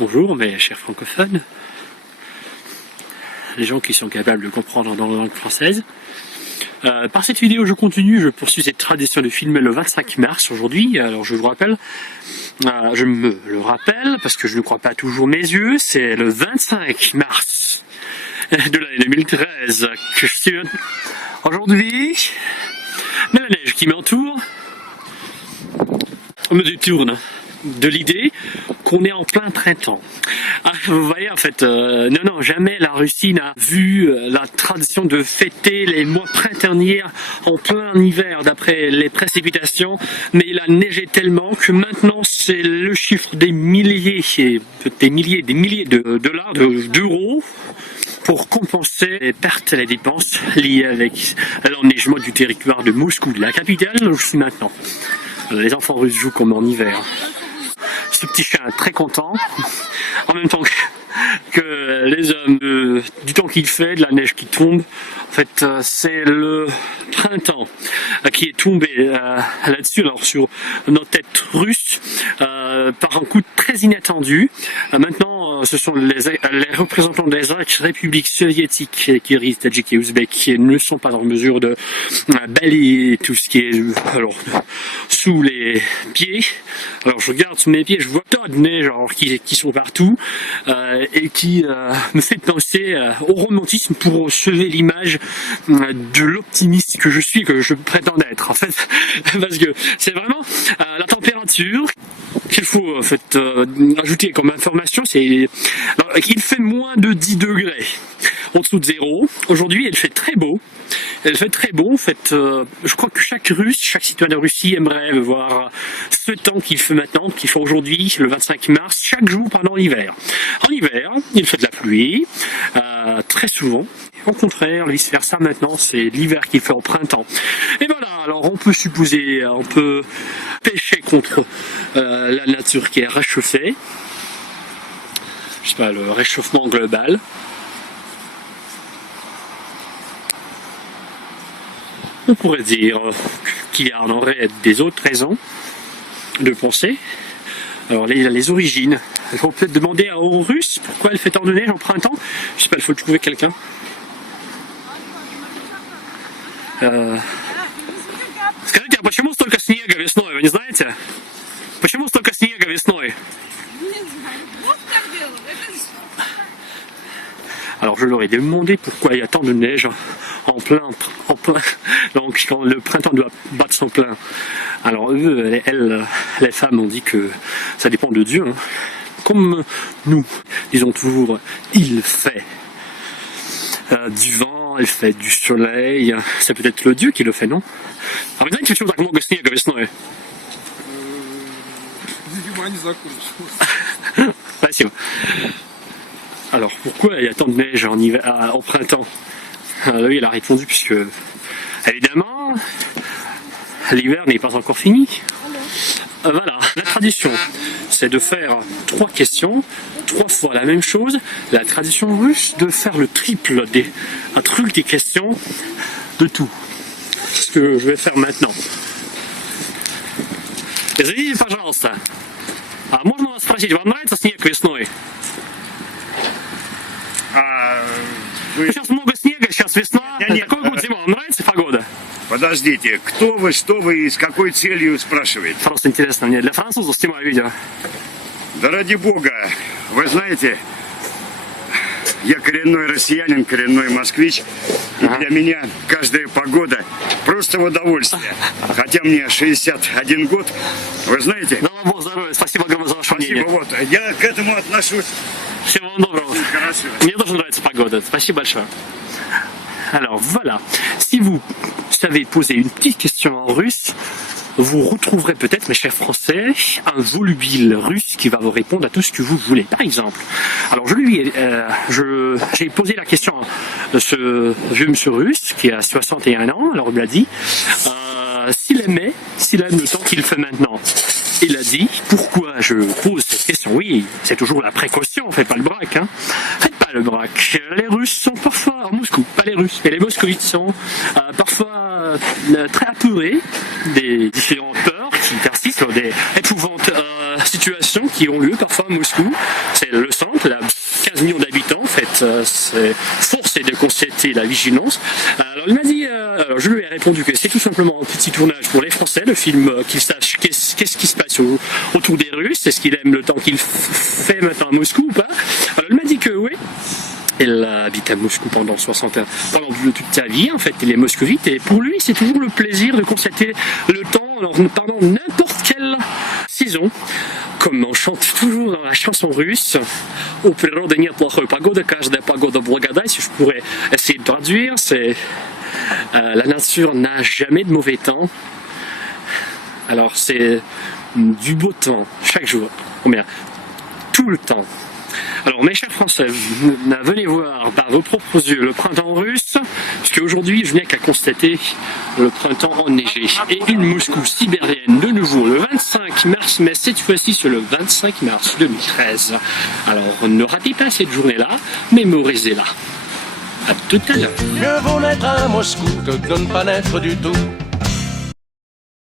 Bonjour mes chers francophones, les gens qui sont capables de comprendre dans la langue française. Par cette vidéo je poursuis cette tradition de filmer le 25 mars aujourd'hui. Alors je vous rappelle, je me le rappelle parce que je ne crois pas toujours mes yeux, c'est le 25 mars de l'année 2013 que je suis aujourd'hui. Mais la neige qui m'entoure me détourne de l'idée qu'on est en plein printemps. Vous voyez en fait, non, jamais la Russie n'a vu la tradition de fêter les mois printaniers en plein hiver d'après les précipitations, mais il a neigé tellement que maintenant c'est le chiffre des milliers de dollars, d'euros pour compenser les pertes et les dépenses liées avec l'enneigement du territoire de Moscou, de la capitale où je suis maintenant. Les enfants russes jouent comme en hiver. Ce petit chien très content, en même temps que les hommes, du temps qu'il fait, de la neige qui tombe. En fait, c'est le printemps qui est tombé là-dessus, alors sur nos têtes russes, par un coup très inattendu. Maintenant, ce sont les représentants des républiques soviétiques, Kirghiz, Tadjik et Ouzbek, qui ne sont pas en mesure de balayer tout ce qui est sous les pieds. Alors je regarde sous mes pieds, je vois tas de neige qui sont partout et qui me fait penser au romantisme pour sauver l'image de l'optimiste que je suis, que je prétends être en fait, parce que c'est vraiment la température qu'il faut en fait ajouter comme information, c'est qu'il fait moins de 10 degrés en dessous de zéro. Aujourd'hui il fait très beau. Elle fait très beau en fait, je crois que chaque Russe, chaque citoyen de Russie aimerait voir ce temps qu'il fait maintenant, qu'il fait aujourd'hui, le 25 mars, chaque jour pendant l'hiver. En hiver, il fait de la pluie, très souvent. Au contraire, vice versa maintenant, c'est l'hiver qu'il fait au printemps. Et voilà, alors on peut supposer, on peut pécher contre la nature qui est réchauffée, je sais pas, le réchauffement global. On pourrait dire qu'il y en aurait des autres raisons de penser. Alors les origines, il faut peut-être demander aux Russes pourquoi elle fait tant de neige en printemps. Je sais pas, il faut trouver quelqu'un. Скажите, а почему столько снега весной, вы не знаете? Почему столько снега весной? Alors je leur ai demandé pourquoi il y a tant de neige en plein, donc quand le printemps doit battre son plein. Alors eux, les femmes ont dit que ça dépend de Dieu. Hein. Comme nous disons toujours, il fait du vent, il fait du soleil, c'est peut-être le Dieu qui le fait, non? А вы знаете, почему так много снега весной? Спасибо. Alors pourquoi il y a tant de neige en hiver, en printemps? Lui il a répondu puisque évidemment l'hiver n'est pas encore fini. Voilà, la tradition c'est de faire 3 questions, 3 fois la même chose. La tradition russe de faire le triple des questions de tout. C'est ce que je vais faire maintenant. Извините, пожалуйста, а можно вас спросить, вам нравится снег весной? Сейчас много снега, сейчас весна. Какой год зима? Вам нравится погода? Подождите, кто вы, что вы и с какой целью спрашиваете? Просто интересно, мне для французов снимаю видео. Да ради бога, вы знаете, я коренной россиянин, коренной москвич, и для меня каждая погода просто в удовольствие. Хотя мне 61 год, вы знаете... Дай вам Бог здоровья, спасибо огромное за ваше мнение. Спасибо, вот, я к этому отношусь. Всего вам доброго. Хорошо. Мне тоже нравится погода. Спасибо большое. Alors voilà, si vous savez poser une petite question en russe, vous retrouverez peut-être, mes chers Français, un volubile russe qui va vous répondre à tout ce que vous voulez. Par exemple, alors j'ai posé la question à ce vieux monsieur russe qui a 61 ans, alors il m'a dit s'il aime le temps qu'il fait maintenant. Il a dit, pourquoi je pose cette question? Oui, c'est toujours la précaution, faites pas le braque, hein. Faites pas le braque. Les Russes sont parfois, en Moscou, pas les Russes, mais les Moscovites sont parfois très apeurés des différentes peurs qui persistent, des épouvantes situations qui ont lieu parfois à Moscou. C'est le centre, là, 15 millions d'habitants en fait. Force est de constater la vigilance. Alors il m'a dit, alors je lui ai répondu que c'est tout simplement un petit tournage pour les Français, le film, qu'ils sachent qu'est-ce qui se passe autour des Russes, est-ce qu'il aime le temps qu'il fait maintenant à Moscou ou pas. Alors il m'a dit que oui. Elle habite à Moscou pendant toute sa vie, en fait, elle est moscovite, et pour lui, c'est toujours le plaisir de constater le temps pendant n'importe quelle saison. Comme on chante toujours dans la chanson russe, au природы нет плохой погоды, каждая погода благодать, si je pourrais essayer de traduire, c'est la nature n'a jamais de mauvais temps. Alors c'est du beau temps, chaque jour, ou bien tout le temps. Alors mes chers Français, venez voir par vos propres yeux le printemps russe, puisque aujourd'hui je n'ai qu'à constater le printemps enneigé. Et une Moscou sibérienne de nouveau le 25 mars, mais cette fois-ci c'est le 25 mars 2013. Alors ne ratez pas cette journée-là, mémorisez-la. À tout à l'heure. Mieux vaut naître à Moscou que de ne pas naître du tout.